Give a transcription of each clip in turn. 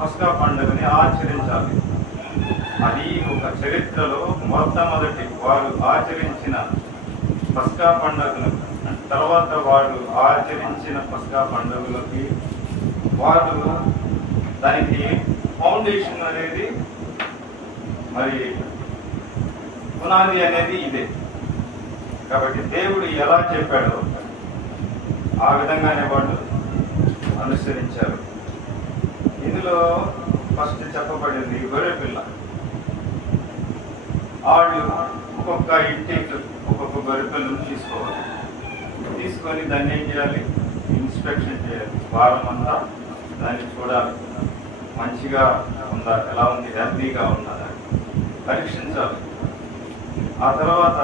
పస్కా పండుగని ఆచరించాలి. అది ఒక చరిత్రలో మొట్టమొదటి వారు ఆచరించిన పస్కా పండుగను, తర్వాత వారు ఆచరించిన పస్కా పండుగలకి వారు దానికి ఫౌండేషన్ అనేది మరి పునాది అనేది ఇదే. కాబట్టి దేవుడు ఎలా చెప్పాడో ఆ విధంగానే వాళ్ళు అనుసరించారు. ఇందులో ఫస్ట్ చెప్పబడింది గొర్రెపిల్ల. వాళ్ళు ఒక్కొక్క ఇంటికి ఒక్కొక్క గొర్రెపిల్లను తీసుకోవాలి. తీసుకొని దాన్ని ఏం చేయాలి? ఇన్స్పెక్షన్ చేయాలి. వారం అంతా దాన్ని చూడాలి, మంచిగా ఉందా, ఎలా ఉంది, హెల్తీగా ఉందా పరీక్షించాలి. ఆ తర్వాత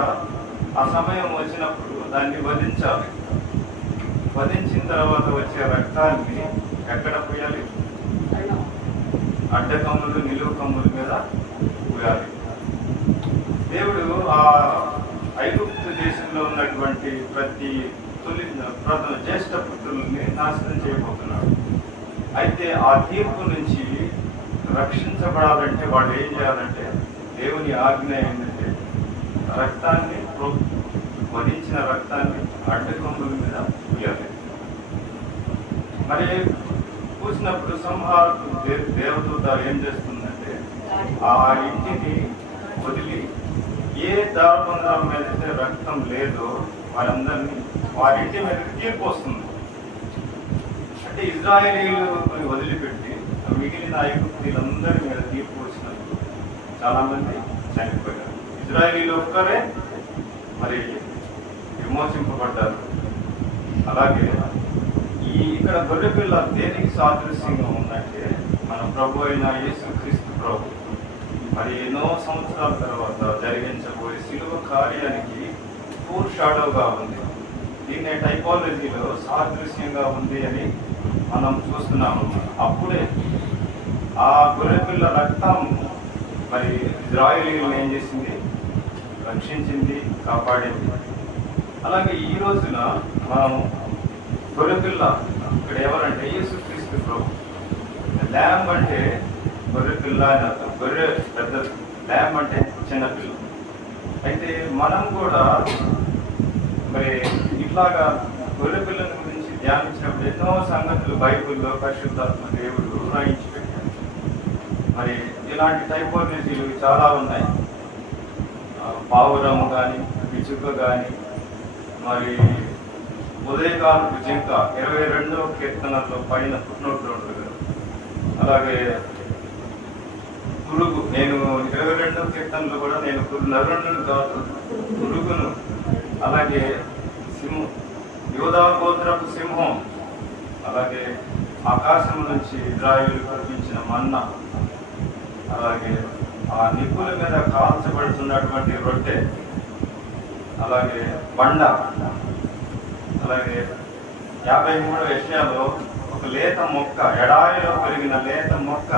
ఆ సమయం వచ్చినప్పుడు దాన్ని వధించాలి. వధించిన తర్వాత వచ్చే రక్తాన్ని ఎక్కడ పోయాలి? అడ్డ కమ్ములు, నిలువు కమ్ముల మీద పోయాలి. దేవుడు ఆ ఐగుప్తు దేశంలో ఉన్నటువంటి ప్రతి జ్యేష్ఠ పుత్రుల్ని నాశనం చేయబోతున్నాడు. అయితే ఆ తీర్పు నుంచి రక్షించబడాలంటే వాళ్ళు ఏం చేయాలంటే, దేవుని ఆజ్ఞ ఏంటంటే రక్తాన్ని, వధించిన రక్తాన్ని అడ్డకొమ్ముల మీద పూయాలి. మరి పూసినప్పుడు సంహారకు దేవదూత ఏం చేస్తుందంటే ఆ ఇంటిని వదిలి ఏ దారుబంధాల మీద అయితే రక్తం లేదో వారందరినీ వారింటి మీద తీర్పు వస్తుంది. అంటే ఇజ్రాయేలీలు వదిలిపెట్టి మిగిలిన ఐగుప్తీయులందరి మీద తీర్పు వచ్చినప్పుడు చాలా మంది చనిపోయారు. ఇజ్రాయేలీలు ఒక్కరే మరి విమోచింపబడ్డారు. అలాగే ఇక్కడ గొర్రెపిల్ల దేనికి సాదృశ్యంగా ఉందంటే మన ప్రభు అయిన యేసుక్రీస్తు ప్రభు మరి ఎన్నో సంవత్సరాల తర్వాత జరిగించబోయే శిలువ కార్యానికి ఫోర్ షాడోగా ఉంది. దీన్నే టైపాలజీలో సాదృశ్యంగా ఉంది అని మనం చూస్తున్నాము. అప్పుడే ఆ గొర్రెపిల్ల రక్తం మరి ఇజ్రాయేలీలను ఏం చేసింది? రక్షించింది, కాపాడింది. అలాగే ఈ రోజున మనం గొర్రెపిల్ల ఇక్కడ ఎవరంటే యేసుక్రీస్తు ప్రభు. ల్యాంబ్ అంటే గొర్రెపిల్ల అని అర్థం. గొర్రె పెద్ద, ల్యాంబ్ అంటే చిన్నపిల్ల. అయితే మనం కూడా మరి ఇట్లాగా గొర్రెపిల్లని గురించి ధ్యానించినప్పుడు ఎన్నో సంగతులు బైబిల్లో పరిశుద్ధాత్మ దేవుడు రాయించి పెట్టాడు. మరి ఇలాంటి టైపాలజీలు చాలా ఉన్నాయి. పావురము కానీ, పిచుక కానీ, మరి ఉదయకాలపు జింక 22వ కీర్తనలో పైన పుట్టినట్లు ఉంటుంది. అలాగే పురుగు, నేను 22వ కీర్తనలో కూడా నేను నరుణ్ణులు కాదు పురుగును, అలాగే సింహం, యోధా గోత్రపు సింహం, అలాగే ఆకాశం నుంచి ఇజ్రాయేలు కల్పించిన మన్నా, అలాగే ఆ నిప్పుల మీద కాల్చబడుతున్నటువంటి రొట్టె, అలాగే బండ, అలాగే 53వ యెషయాలో ఒక లేత మొక్క, ఎడారిలో పెరిగిన లేత మొక్క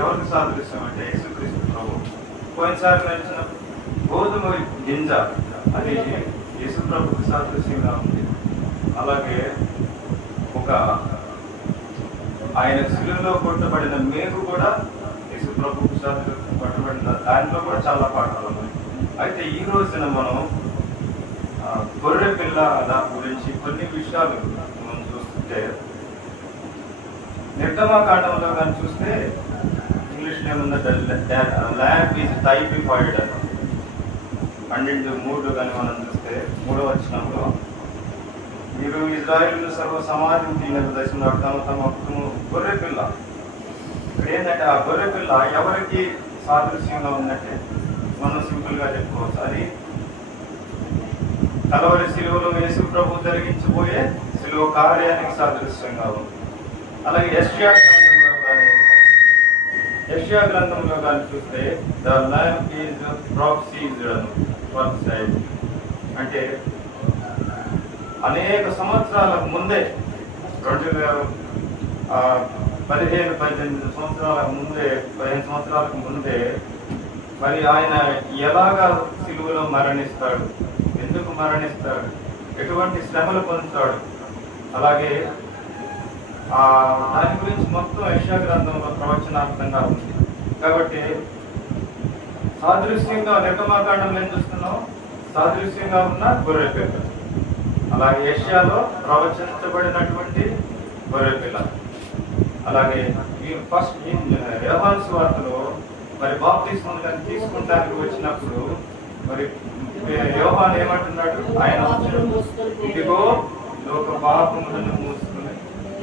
ఎవరికి సాదృశ్యం అంటే యేసుక్రీస్తు ప్రభు. పోయినసారి నడిచిన గోధుమ గింజ అది యేసు ప్రభుకి సాదృశ్యంగా ఉంది. అలాగే ఒక ఆయన శిలువలో కొట్టబడిన మేకు కూడా యేసు ప్రభుకు సాదృశ్యం కొట్టబడిన, దాంట్లో కూడా చాలా పాఠాలు ఉన్నాయి. అయితే ఈ రోజున మనం గొర్రె పిల్ల గురించి కొన్ని విషయాలు మనం చూస్తుంటే, నిర్గమకాండంలో కానీ చూస్తే ఇంగ్లీష్లో ఏముందంటే ల్యాంబ్ ఈజ్ టైపిఫైడ్ అని 12:3 కానీ మనం చూస్తే 3వ వచనంలో, మీరు ఇజ్రాయేలు సర్వ సమాజం తిన్న దశలో తమ గొర్రె పిల్ల. ఇక్కడ ఏంటంటే ఆ గొర్రె పిల్ల ఎవరికి సాదృశ్యంగా ఉందంటే మనం సింపుల్గా చెప్పుకోవచ్చు, అది కలవరి శిలువలో యేసు ప్రభు జరిగించబోయే శిలువ కార్యానికి సాదృశ్యంగా ఉంది. అలాగే యెషయా గ్రంథంలో కానీ చూస్తే ద ల్యాంబ్ ఈజ్ ప్రాఫెసీడ్ అంటే అనేక సంవత్సరాలకు ముందే 15 సంవత్సరాలకు ముందే 15 సంవత్సరాలకు ముందే మరి ఆయన ఎలాగా సిలువలో మరణిస్తాడు, ఎందుకు మరణిస్తాడు, ఎటువంటి శ్రమలు పొందుతాడు, అలాగే దాని గురించి మొత్తం యెషయా గ్రంథంలో ప్రవచనార్థంగా ఉంది. కాబట్టి సాదృశ్యంగా నిర్గమాకాండంలో ఏం చూస్తున్నాం? సాదృశ్యంగా ఉన్న గొర్రె పిల్ల, అలాగే యెషయాలో ప్రవచించబడినటువంటి గొర్రె పిల్ల, అలాగే ఈ ఫస్ట్ యోహాను సువార్తలో మరి బాప్తిస్మం తీసుకుంటానికి వచ్చినప్పుడు మరి యోహాను ఏమంటున్నాడు? ఆయన ఇదిగో లోక పాపములను మూసుకుని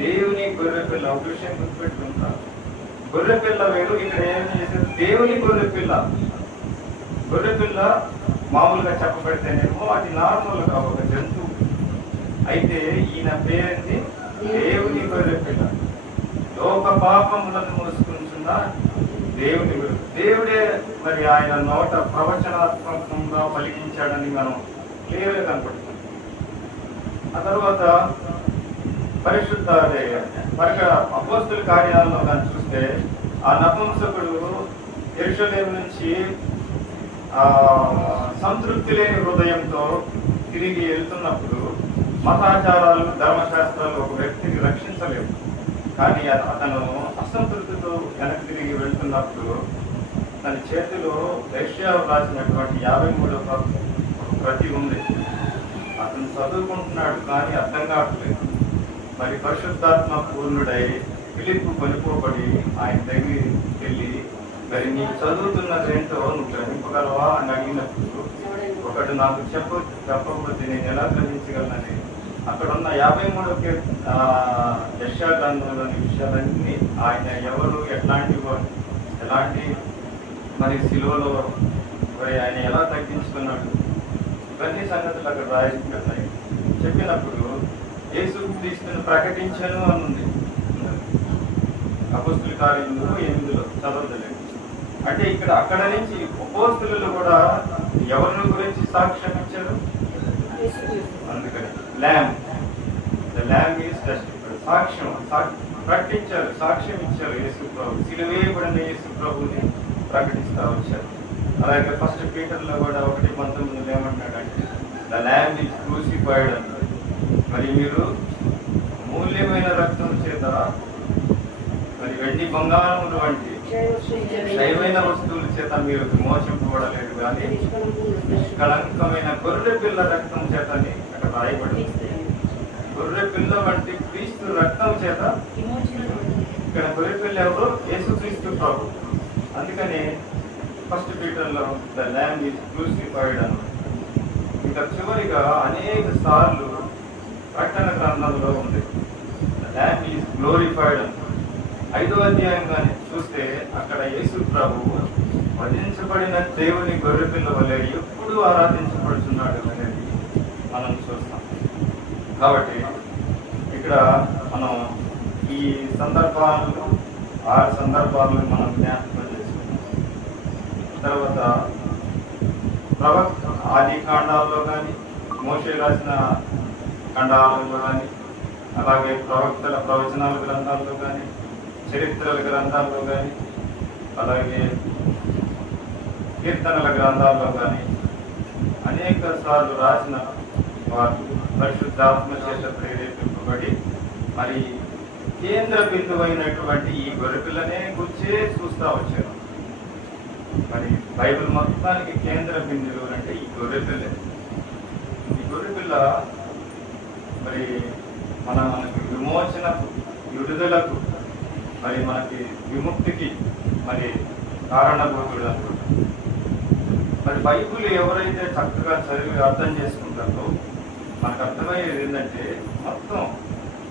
దేవుని గొర్రె పిల్ల. ఒక విషయం గుర్తుపెట్టుకుంటారు, గొర్రె పిల్ల వేరు, ఇక్కడ ఏమి చేశారు? దేవుని గొర్రె పిల్ల. గొర్రె పిల్ల మామూలుగా చెప్పబడితేనేమో అది నార్మల్గా ఒక జంతువు, అయితే ఈయన పేరుంది దేవుని గొర్రె పిల్ల. లోక పాపములను మోసుకుంటున్న దేవుని గొర్రె. దేవుడే మరి ఆయన నోట ప్రవచనాత్మకంగా పలికించాడని మనం క్లియర్గా కనపడుతుంది. ఆ తర్వాత పరిశుద్ధ మరి అపోస్తుల కార్యాలలో కానీ చూస్తే ఆ నపుంసకుడు యెరూషలేము నుంచి సంతృప్తి లేని హృదయంతో తిరిగి వెళ్తున్నప్పుడు మతాచారాలు, ధర్మశాస్త్రాలు ఒక వ్యక్తిని రక్షించలేవు. కానీ అతను అసంతృప్తితో వెనక్కి తిరిగి వెళ్తున్నప్పుడు తన చేతిలో యెషయా రాసినటువంటి 53వ ప్రతి ఉంది. అతను చదువుకుంటున్నాడు కానీ అర్థం కావట్లేదు. మరి పరిశుద్ధాత్మ పూర్ణుడై ఫిలిప్పు కొనుక్కోబడి ఆయన దగ్గరికి వెళ్ళి, మరి నీకు చదువుతున్నదేంటో నువ్వు గ్రహింపగలవా అని అడిగినప్పుడు ఒకటి నాకు చెప్పకపోతే నేను ఎలా గ్రహించగలనని అక్కడ ఉన్న 53వ యెషయా గ్రంథంలోని విషయాలన్నీ ఆయన ఎవరు, ఎలాంటి మరి సిలువలో మరి ఆయన ఎలా తగ్గించుకున్నాడు, ఇవన్నీ సంగతులు అక్కడ రాయించుకున్నాయి. చెప్పినప్పుడు యేసు క్రీస్తును ప్రకటించను అని ఉంది అపోస్తుల కార్యములు 8లో చదవలేదు. అంటే ఇక్కడ అక్కడ నుంచి అపోస్తులు కూడా ఎవరి గురించి సాక్ష్యం ఇచ్చారు? అందుకని ల్యాంబ్ ఈజ్ టెస్టిఫైడ్, సాక్ష్యం ప్రకటించారు, సాక్ష్యం ఇచ్చారు. యేసు ప్రభు సిలువేయబడిన యేసు ప్రభుని ప్రకటిస్తూ వచ్చారు. అలాగే ఫస్ట్ పీటర్లో కూడా 1:19 ఏమంటున్నాడంటే ద ల్యాంబ్ ఈజ్ క్రూసిఫైడ్ అన్నాడు. మరి మీరు మూల్యమైన రక్తం చేత మరి వెండి బంగారములు వంటి దైవైన వస్తువుల చేత మీరు విమోచింపబడలేదు, కానీ నిష్కళంకమైన గొర్రె పిల్ల రక్తం చేత అక్కడ రాయబడి, గొర్రె పిల్ల వంటి క్రీస్తు రక్తం చేత. ఇక్కడ గొర్రె పిల్ల ఎవరు? యేసుక్రీస్తు ప్రభు. అందుకని ఫస్ట్ పీటర్లో ద ల్యాంబ్ ఈజ్ క్రూసిఫైడ్ అన్నాడు. ఇంకా చివరిగా అనేక సార్లు ప్రకటన గ్రంథంలో ఉంది ద ల్యాంబ్ ఈజ్ గ్లోరిఫైడ్ అన్నాడు. 5వ అధ్యాయంగానే చూస్తే అక్కడ యేసు ప్రభు వధించబడిన దేవుని గొర్రెపిల్ల వలె ఎప్పుడు ఆరాధించబడుతున్నాడు అనేది మనం చూస్తాం. కాబట్టి ఇక్కడ మనం ఈ సందర్భాలను 6 సందర్భాలను మనం జ్ఞాపకం చేసుకున్నాం. తర్వాత ఆది కాండాల్లో కానీ, మోషే రాసిన ఖండాలలో కానీ, అలాగే ప్రవక్తల ప్రవచనాల గ్రంథాల్లో కానీ, చరిత్రల గ్రంథాల్లో కానీ, అలాగే కీర్తనల గ్రంథాల్లో కానీ అనేక సార్లు రాసిన వారు పరిశుద్ధాత్మ చేత ప్రేరేపింపబడి మరి కేంద్ర బిందువైనటువంటి ఈ గొర్రెపిల్లనే గుర్చే చూస్తూ వచ్చారు. మరి బైబిల్ మొత్తానికి కేంద్ర బిందువు అంటే ఈ గొర్రెపిల్లే. ఈ గొర్రెపిల్ల మరి మనకి విమోచనకు, విడుదలకు, మరి మనకి విముక్తికి మరి కారణభూతుడు అనుకుంటాం. మరి బైబిల్ ఎవరైతే చక్కగా చదివి అర్థం చేసుకుంటారో మనకు అర్థమయ్యేది ఏంటంటే మొత్తం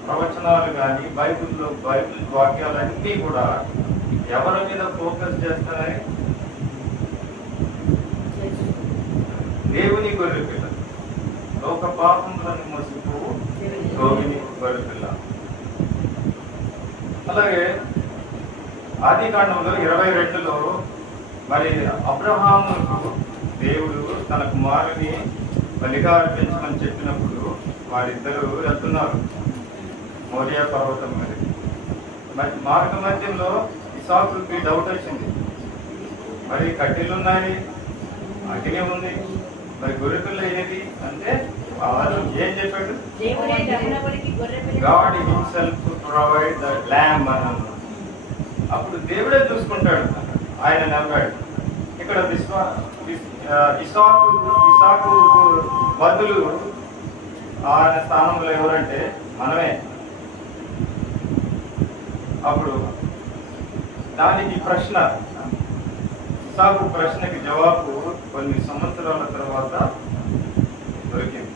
ప్రవచనాలు కానీ బైబిల్ వాక్యాలన్నీ కూడా ఎవరి మీద ఫోకస్ చేస్తారని? దేవుని గొర్రెపిల్ల, లోక పాపములను మోసిపోవు దేవుని గొర్రెపిల్ల. అలాగే ఆది కాండంలో 22లో మరి అబ్రహాముకు దేవుడు తన కుమారుని బలిగా అర్పించమని చెప్పినప్పుడు వారిద్దరూ వెళ్తున్నారు మోరియా పర్వతం మీద. మరి మార్గ మధ్యంలో ఇసాకుకి డౌట్ వచ్చింది, మరి కట్టెలు ఉన్నాయి, అగ్ని ఉంది, మరి గొర్రెపిల్ల ఏది అంటే ఏం చెప్పాడు? God himself provide the lamb అని అన్నాడు. అప్పుడు దేవుడే చూసుకుంటాడు, ఆయన నమ్మాడు. ఇక్కడ ఇసాకు బదులు ఆయన స్థానంలో ఎవరంటే మనమే. అప్పుడు దానికి ప్రశ్న, ఇసాకు ప్రశ్నకి జవాబు కొన్ని సంవత్సరాల తర్వాత దొరికింది.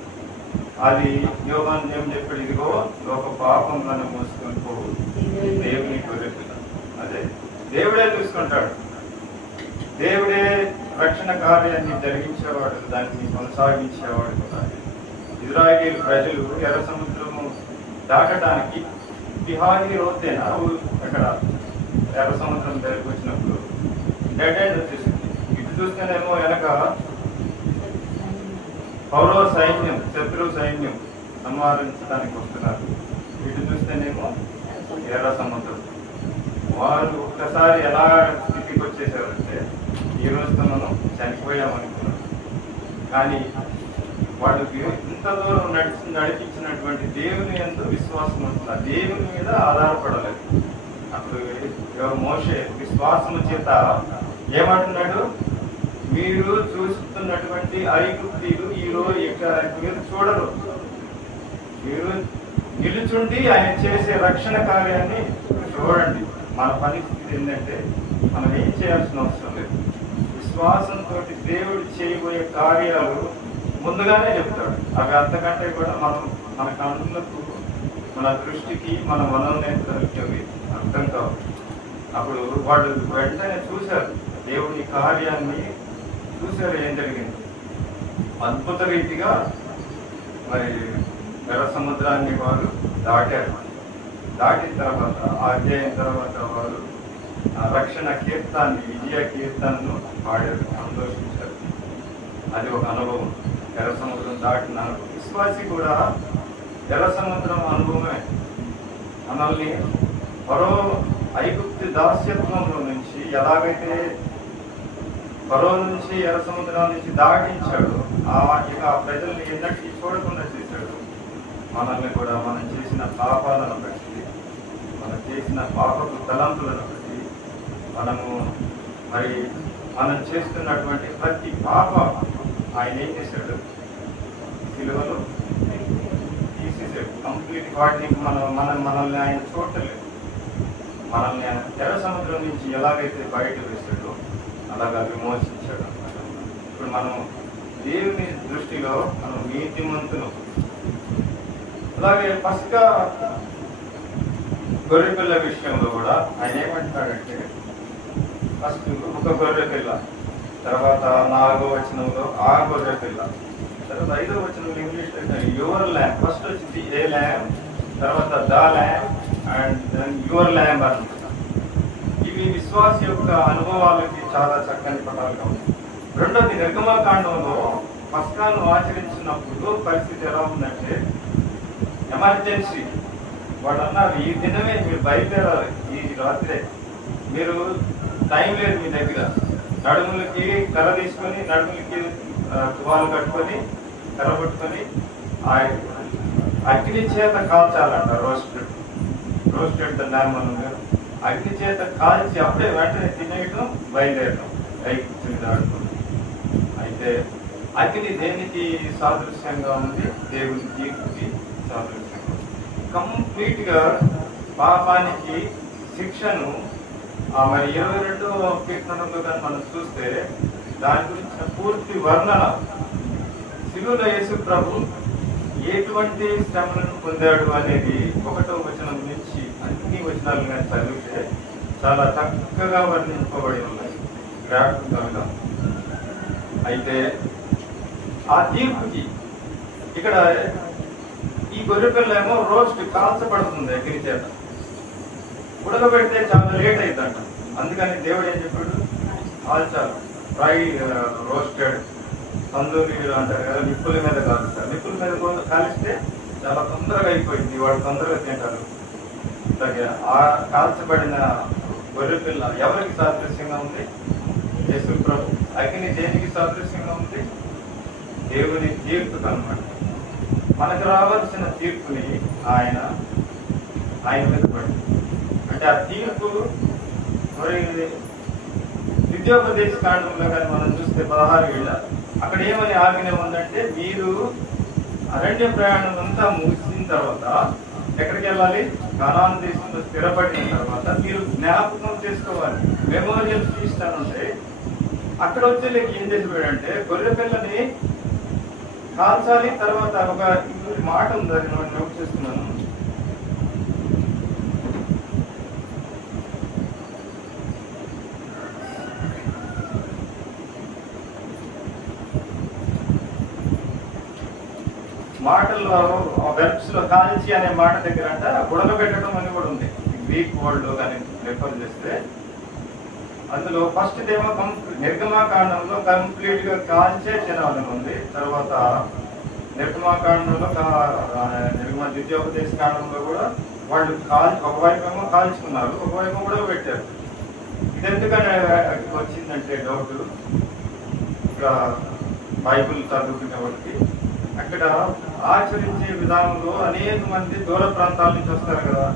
అది యోగాన్ ఏం చెప్పాడు? ఇదిగో లోక పాపం నన్ను మోసుకొని పోవు, దేవుని గొర్రెపిల్ల. అదే దేవుడే చూసుకుంటాడు, దేవుడే రక్షణ కార్యాన్ని జరిగించేవాడు, దాన్ని కొనసాగించేవాడు కూడా. ఇజ్రాయేల్ ప్రజలు ఎర్ర సముద్రము దాటడానికి బిహారీ రోతేనా అక్కడ ఎర్ర సముద్రం దగ్గరికి వచ్చినప్పుడు డెడ్ ఎండ్ వచ్చేసింది. ఇటు చూస్తేనేమో వెనక పౌరవ సైన్యం, శత్రు సైన్యం సంహరించడానికి వస్తున్నారు. ఇటు చూస్తేనేమో ఎర్ర సముద్రం. వారు ఒక్కసారి ఎలా స్థితికి వచ్చేసారంటే ఈ రోజుతో మనం చనిపోయామనుకున్నాం. కానీ వాళ్ళు ఇంత దూరం నడిపించినటువంటి దేవుని యందు విశ్వాసం ఉంటున్నారు, దేవుని మీద ఆధారపడలేదు. అప్పుడు మోషే విశ్వాసము చేత ఏమంటున్నాడు? మీరు చూస్తున్నటువంటి ఐగుప్తీయులు ఈ రోజు మీరు చూడరు, మీరు నిలుచుండి ఆయన చేసే రక్షణ కార్యాన్ని చూడండి. మన పరిస్థితి ఏంటంటే మనం ఏం చేయాల్సిన అవసరం లేదు. విశ్వాసంతో దేవుడు చేయబోయే కార్యాలు ముందుగానే చెప్తాడు. అవి అంతకంటే కూడా మన కన్నులకు, మన దృష్టికి, మన మనోనేత్రాలకి అవి అర్థం కావు. అప్పుడు వాళ్ళు వెంటనే చూశారు, దేవుని కార్యాన్ని చూశారు. ఏం జరిగింది? అద్భుత రీతిగా మరి ఎర్ర సముద్రాన్ని వారు దాటారు. దాటిన తర్వాత ఆ అధ్యాయం తర్వాత వారు రక్షణ కీర్తాన్ని, విజయ కీర్తనను పాడారు, సంతోషించారు. అది ఒక అనుభవం. ఎర్ర సముద్రం దాటిన విశ్వాసి కూడా ఎర్ర సముద్రం అనుభవమే. మనల్ని మరో ఐగుప్తు దాస్యత్వంలో నుంచి ఎలాగైతే ఫరో నుంచి ఎర్ర సముద్రం నుంచి దాటించాడు, ఇక ఆ ప్రజల్ని ఎన్నటికీ చూడకుండా చేశాడు. మనల్ని కూడా మనం చేసిన పాపాలను బట్టి, మనం చేసిన పాపపు తలంపులను బట్టి, మనం చేస్తున్నటువంటి ప్రతి పాప ఆయన ఏం చేశాడు? సిలువలో తీసేసాడు. కంప్లీట్ వాటిని మనల్ని ఆయన చూడలేదు. మనల్ని ఎర్ర సముద్రం నుంచి ఎలాగైతే బయట వేశాడో అలాగా విమోచించాడు అన్నమాట. ఇప్పుడు మనం దేవుని దృష్టిలో మనం నీతిమంతులు. అలాగే పస్కా గొర్రెపిల్ల విషయంలో కూడా ఆయన ఏమంటాడంటే, ఫస్ట్ ఒక గొర్రెపిల్ల, తర్వాత 4వ వచనంలో ఆ గొర్రెపిల్ల, తర్వాత 5వ వచనంలో ఇంగ్లీష్లో యువర్ ల్యాంబ్. ఫస్ట్ వచ్చింది ఏ ల్యాంబ్, తర్వాత the lamb and then your lamb అనమాట. ఇవి విశ్వాస యొక్క అనుభవాలకి చాలా చక్కని పదాలుగా ఉన్నాయి. రెండోది నిర్గమకాండంలో పస్కాను ఆచరించినప్పుడు పరిస్థితి ఎలా ఉందంటే ఎమర్జెన్సీ. వాడు అన్నారు, ఈ దినమే మీరు బయలుదేరాలి, ఈ రాత్రే. మీరు టైం లేదు మీ దగ్గర. నడుములకి కర్ర తీసుకొని, నడుములకి తువాలు కట్టుకొని, కర్ర పట్టుకొని అగ్ని చేత కాల్చాలంట. రోస్టెడ్ ల్యాంబ్ అన్నారు. అగ్ని చేత కాల్చి అప్పుడే వెంటనే తినేయటం, బయలుదేరటం, కూర్చుని ఆడుతుంది. అయితే అగ్ని దేనికి సాదృశ్యంగా ఉంది? దేవుని తీర్పుకి సాదృశ్యంగా. కంప్లీట్ గా పాపానికి శిక్షను మరి 22వ కీర్తనలో కానీ మనం చూస్తే దాని గురించిన పూర్తి వర్ణన, శిలువలో యేసు ప్రభు ఎటువంటి శ్రమలను పొందాడు అనేది 1వ వచనం నుంచి అన్ని వచనాలు కానీ చదివితే చాలా చక్కగా వర్ణింపబడి ఉన్నాయి, గ్రాఫికల్గా. అయితే ఆ తీర్పుకి ఇక్కడ ఈ గొర్రెపిల్ల ఏమో రోస్ట్ కాల్చబడుతుంది అగ్ని చేత. ఉడకబెడితే చాలా లేట్ అవుతుందంట. అందుకని దేవుడు ఏం చెప్పాడు? కాల్చాలి, ఫ్రై రోస్టెడ్, తందూరి అంటారు కదా, నిప్పుల మీద కాలుస్తారు. నిప్పుల మీద కాలిస్తే చాలా తొందరగా అయిపోయింది, వాడు తొందరగా తింటారు. అలాగే ఆ కాల్చబడిన గొర్రెపిల్ల ఎవరికి సాదృశ్యంగా ఉంది? యేసు ప్రభు. అగ్ని దేనికి సాదృశ్యంగా ఉంది? దేవుని తీర్పుకు అన్నమాట. మనకు రావాల్సిన తీర్పుని ఆయన మీద పడి, అంటే ఆ తీర్పు మరి విద్యోపదేశ కాండంలో కానీ మనం చూస్తే 16 ఏళ్ళ అక్కడ ఏమని ఆజ్ఞ ఉందంటే, మీరు అరణ్య ప్రయాణం అంతా ముగిసిన తర్వాత ఎక్కడికి వెళ్ళాలి? కనాను దేశంలో స్థిరపడిన తర్వాత మీరు జ్ఞాపకం చేసుకోవాలి. మెమోరియల్ ఫీస్ట్ అని ఉంటాయి. అక్కడ వచ్చేలేక ఏం చేసిపోయాడంటే, గొర్రె పిల్లని కాల్చాలి. తర్వాత ఒక మాట ఉంది, అది నేను నోట్ చేస్తున్నాను. మాటల్లో వెర్బ్స్ లో కాల్చి అనే మాట దగ్గర అంట ఉడకబెట్టడం అని కూడా ఉంది. గ్రీక్ వర్డ్ లో కానీ రెఫర్ చేస్తే అందులో ఫస్ట్ ఏమో నిర్గమాకాండంలో కంప్లీట్ గా కాల్చే తినాలని ఉంది. తర్వాత నిర్గమాకాండంలో ద్వితీయోపదేశ కాండంలో కూడా వాళ్ళు ఒకవైపు ఏమో కాల్చుకున్నారు, ఒకవైపు కూడా పెట్టారు. ఇది ఎందుకని వచ్చిందంటే డౌట్, ఇక బైబుల్ చదువుకునే వాళ్ళకి అక్కడ ఆచరించే విధానంలో అనేక మంది దూర ప్రాంతాల నుంచి వస్తారు కదా.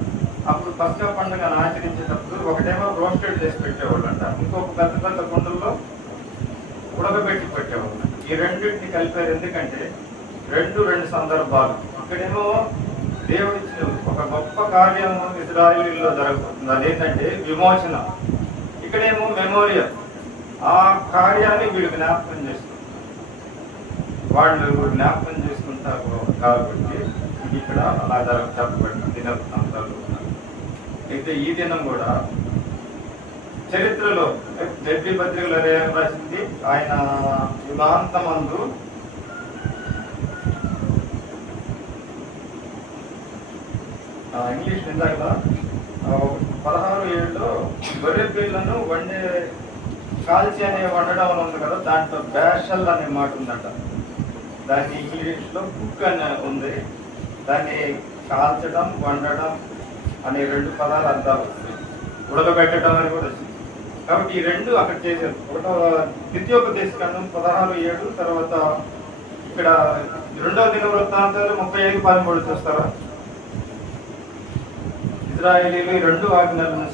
అప్పుడు పస్కా పండుగను ఆచరించేటప్పుడు ఒకటేమో రోస్టెడ్ చేసి పెట్టేవాళ్ళు అంట, ఇంకొక పెద్ద పెద్ద కుండల్లో ఉడకబెట్టి పెట్టేవాళ్ళు. ఈ రెండింటిని కలిపారు. ఎందుకంటే రెండు సందర్భాలు. ఇక్కడేమో దేవుడు ఇచ్చిన ఒక గొప్ప కార్యం ఇజ్రాయేలీలో జరుగుతుంది, అదేంటంటే విమోచన. ఇక్కడేమో మెమోరియల్, ఆ కార్యాన్ని వీళ్ళు జ్ఞాపకం చేస్తారు. వాళ్ళు జ్ఞాపకం చేసుకుంటారు కాబట్టి ఇక్కడ అలా చెప్పబడింది దినవృత్తాంతాలు. అయితే ఈ దినం కూడా చరిత్రలో హెబ్రీ పత్రికలో రాసింది, ఆయన యుగాంతమందు ఇంగ్లీష్ ఇందాక 16 గొర్రె పిల్లను వండే కాల్చి అనే వండడం అని ఉంది కదా, దాంట్లో బ్యాషల్ అనే మాట ఉందట. దాన్ని ఇంగ్లీష్ లో కుక్ అని ఉంది. దాన్ని కాల్చడం, వండడం అనే 2 పదాలు అర్థాలు వస్తాయి. ఉడకబెట్టడం అని కూడా వచ్చింది. కాబట్టి ఈ రెండు అక్కడ చేశారు. ద్వితీయోపదేశ కాండం 16:7, తర్వాత ఇక్కడ 2వ దినవృత్తాంతాలు 35:13 చూస్తారా? ఇజ్రాయేలీలు ఈ 2 ఆజ్ఞలను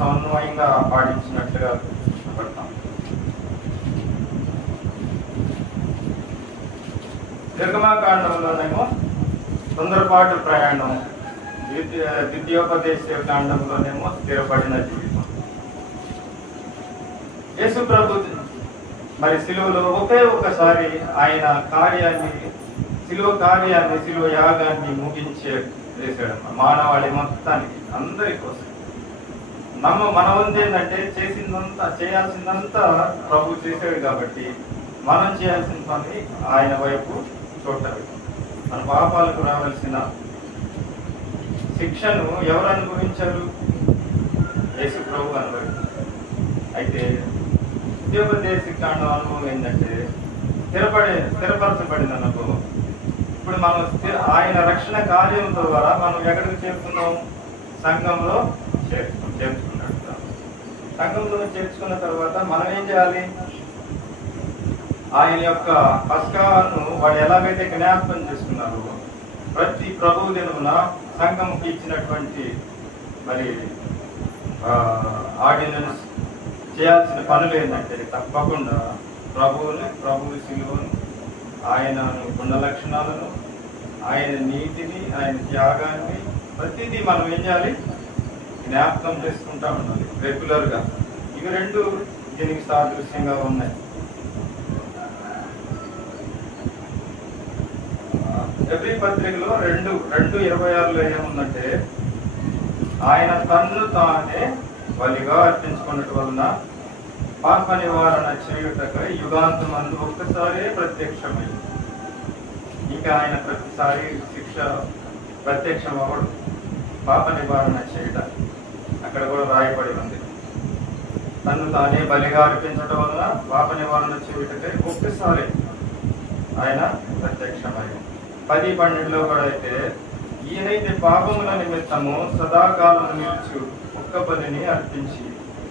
సమన్వయంగా పాటించినట్లుగా పడతాం. నిర్గమాకాండంలోనేమో తొందరపాటు ప్రయాణం, ద్వితీయోపదేశ కాండంలోనేమో స్థిరపడిన జీవితం. యేసు ప్రభు మరి సిలువలో ఒకే ఒకసారి ఆయన సిలువ యాగాన్ని చేశాడు మానవాళి మొత్తానికి, అందరి కోసం. మన వంతు ఏంటంటే చేయాల్సిందంతా ప్రభు చేశాడు కాబట్టి మనం చేయాల్సిన పని ఆయన వైపు చూడాలి. మన పాపాలకు రావాల్సిన శిక్షను ఎవరు అనుభవించారు? యేసు ప్రభు అనుభవించారు. అయితే ద్వితీయోపదేశ కాండం అనుభవం ఏంటంటే స్థిరపరచబడిన అనుభవం. ఇప్పుడు మనం ఆయన రక్షణ కార్యం ద్వారా మనం ఎక్కడికి చేరుకున్నాం? సంఘంలో చేర్చుకున్నట్టు. సంఘంలో చేర్చుకున్న తర్వాత మనం ఏం చేయాలి? ఆయన యొక్క పస్కాను వాడు ఎలాగైతే జ్ఞాపకం చేసుకున్నారు, ప్రతి ప్రభు దినమున సంఘంకి ఇచ్చినటువంటి మరి ఆర్డినెన్స్ చేయాల్సిన పనులు ఏంటంటే తప్పకుండా ప్రభు శిలువను, ఆయన గుణ లక్షణాలను, ఆయన నీతిని, ఆయన త్యాగాన్ని ప్రతిదీ మనం ఏం చేయాలి? జ్ఞాపకం చేసుకుంటా ఉండాలి రెగ్యులర్గా. ఇవి 2 దీనికి సాదృశ్యంగా ఉన్నాయి. హెబ్రీ పత్రికలో 2:26 ఏముందంటే, ఆయన తన్ను తానే బలిగా అర్పించుకున్నట్టు వలన పాప నివారణ చేయుటకై యుగాంతమందు ఒక్కసారే ప్రత్యక్షమైంది. ఇంకా ఆయన ప్రతిసారి శిక్ష ప్రత్యక్షం అవ్వడు, పాప నివారణ చేయడానికి. అక్కడ కూడా రాయబడి ఉంది, తన్ను తానే బలిగా అర్పించడం వలన పాప నివారణ చేయుటకై ఒక్కసారి ఆయన ప్రత్యక్షమైంది. 10:12 కూడా అయితే, ఈయనైతే పాపముల నిమిత్తము సదాకాలం నిలిచి ఒక్క బలిని అర్పించి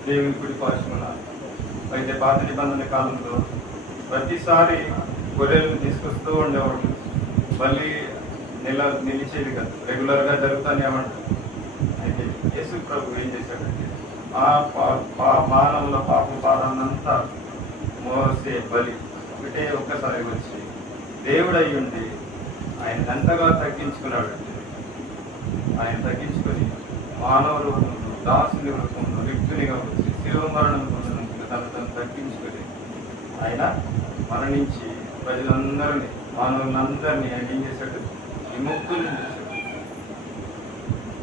దేవుని కుడి పార్శ్వమున్నారు. అయితే పాత నిబంధన కాలంలో ప్రతిసారి గొర్రెలను తీసుకొస్తూ ఉండేవాళ్ళు, బలి నిలిచేది కాదు, రెగ్యులర్గా జరుగుతానే ఏమంటారు. అయితే యేసు ప్రభు ఏం చేశాడంటే మానవుల పాప భారాన్నంతా మోసే బలి ఒకటే ఒక్కసారి వచ్చి దేవుడు అయి ఉండి ఆయన ఎంతగా తగ్గించుకున్నాడు. ఆయన తగ్గించుకొని మానవ రూపంలో, దాసుని రూపంలో, రిక్తునిగా వచ్చి శిలువ మరణం పొందినందుకు తను తగ్గించుకొని ఆయన మరణించి ప్రజలందరినీ, మానవులందరినీ ఆయన ఏం చేశాడు?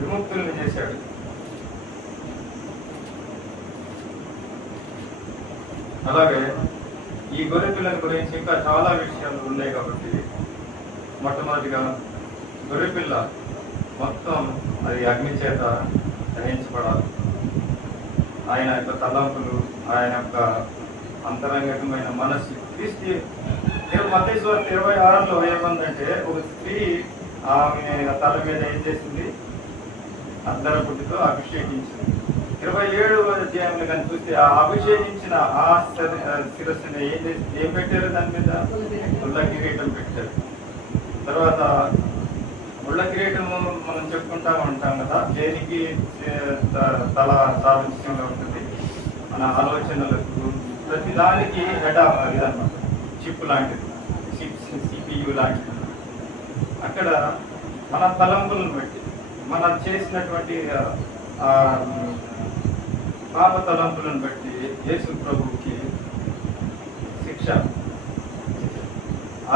విముక్తుల్ని చేశాడు. అలాగే ఈ గొర్రె పిల్లల గురించి ఇంకా చాలా విషయాలు ఉన్నాయి కాబట్టి మొట్టమొదటిగా గొర్రె పిల్ల మొత్తం అది అగ్ని చేత దహించబడాలి. ఆయన యొక్క తలంపులు, ఆయన యొక్క అంతరంగికమైన మనస్సు. క్రీస్తు మత్తయి సువార్త 26లో ఏమందంటే, ఒక స్త్రీ ఆమె తల మీద ఏం చేసింది? అద్దర పుట్టితో అభిషేకించింది. 27వ అధ్యాయంలో కానీ చూస్తే ఆ అభిషేకించిన ఆ శిరస్సుని ఏం పెట్టారు? దాని మీద ముళ్ళ కిరీటం పెట్టారు. తర్వాత ముళ్ళ కిరీటము మనం చెప్పుకుంటా ఉంటాం కదా, దేనికి తల సాదృశ్యంలో ఉంటుంది? మన ఆలోచనలకు, ప్రతి దానికి హెడ్ ఆఫ్ అది అన్నమాట, చిప్ లాంటిది, CPU లాంటిది. అక్కడ మన తలంపులను బట్టి, మనం చేసినటువంటి పాప తలంపులను బట్టి యేసు ప్రభువుకి శిక్ష.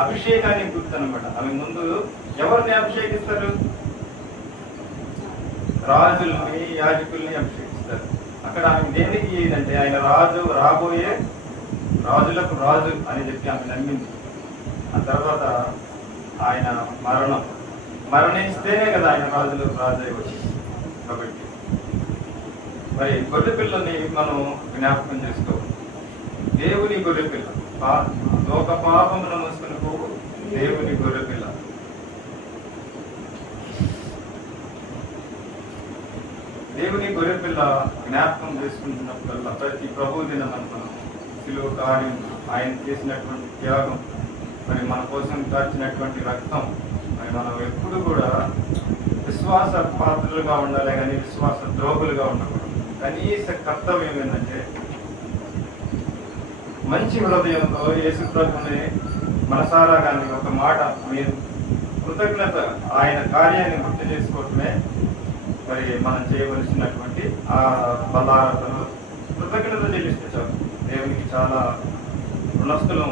అభిషేకానికి గుర్తు అనమాట. అవి ముందు ఎవరిని అభిషేకిస్తారు? రాజుల్ని, యాజకుల్ని అభిషేకిస్తారు. అక్కడ ఆమె దేనికి ఏదంటే, ఆయన రాజు, రాబోయే రాజులకు రాజు అని చెప్పి ఆమె నమ్మింది. ఆ తర్వాత ఆయన మరణిస్తేనే కదా ఆయన రాజులకు రాజు అయి వచ్చింది. కాబట్టి మరి గొర్రె పిల్లని మనం జ్ఞాపకం చేసుకోవాలి. దేవుని గొర్రె పిల్ల, లోక పాపమును మోసుకుని పోవు దేవుని గొర్రె పిల్ల. దేవుని గొర్రె పిల్ల జ్ఞాపకం చేసుకుంటున్నప్పుడల్లా ప్రతి ప్రభు దినం మనం శిలువ కార్యం, ఆయన చేసినటువంటి త్యాగం, మరి మన కోసం కాచినటువంటి రక్తం, మరి మనం ఎప్పుడు కూడా విశ్వాస పాత్రలుగా ఉండాలి కానీ విశ్వాస ద్రోహులుగా ఉండకూడదు. కనీస కర్తవ్యం ఏంటంటే మంచి హృదయంతో యేసు ప్రభుని మనసారా కానీ ఒక మాట మీరు కృతజ్ఞత, ఆయన కార్యాన్ని గుర్తు చేసుకోవటమే మరి మనం చేయవలసినటువంటి ఆ బలారతను కృతజ్ఞత చెల్లిస్తే చాలు. దేవునికి చాలా రుణస్థులం